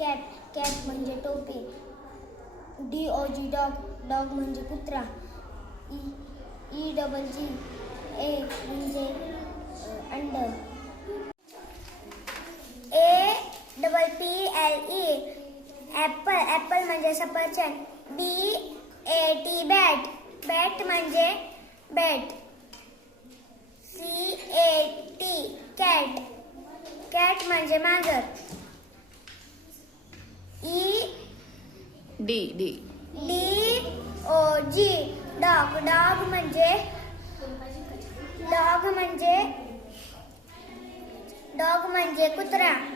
Cat, cat म्हणजे टोपी. DOG dog, dog म्हणजे कुत्रा. EGGA म्हणजे अंड. APPLE ॲपल, ॲपल म्हणजे सफरचंद. BAT बॅट, बॅट म्हणजे बॅट. CAT कॅट, कॅट म्हणजे मांजर. DOG डॉग, डॉग म्हणजे कुत्रा.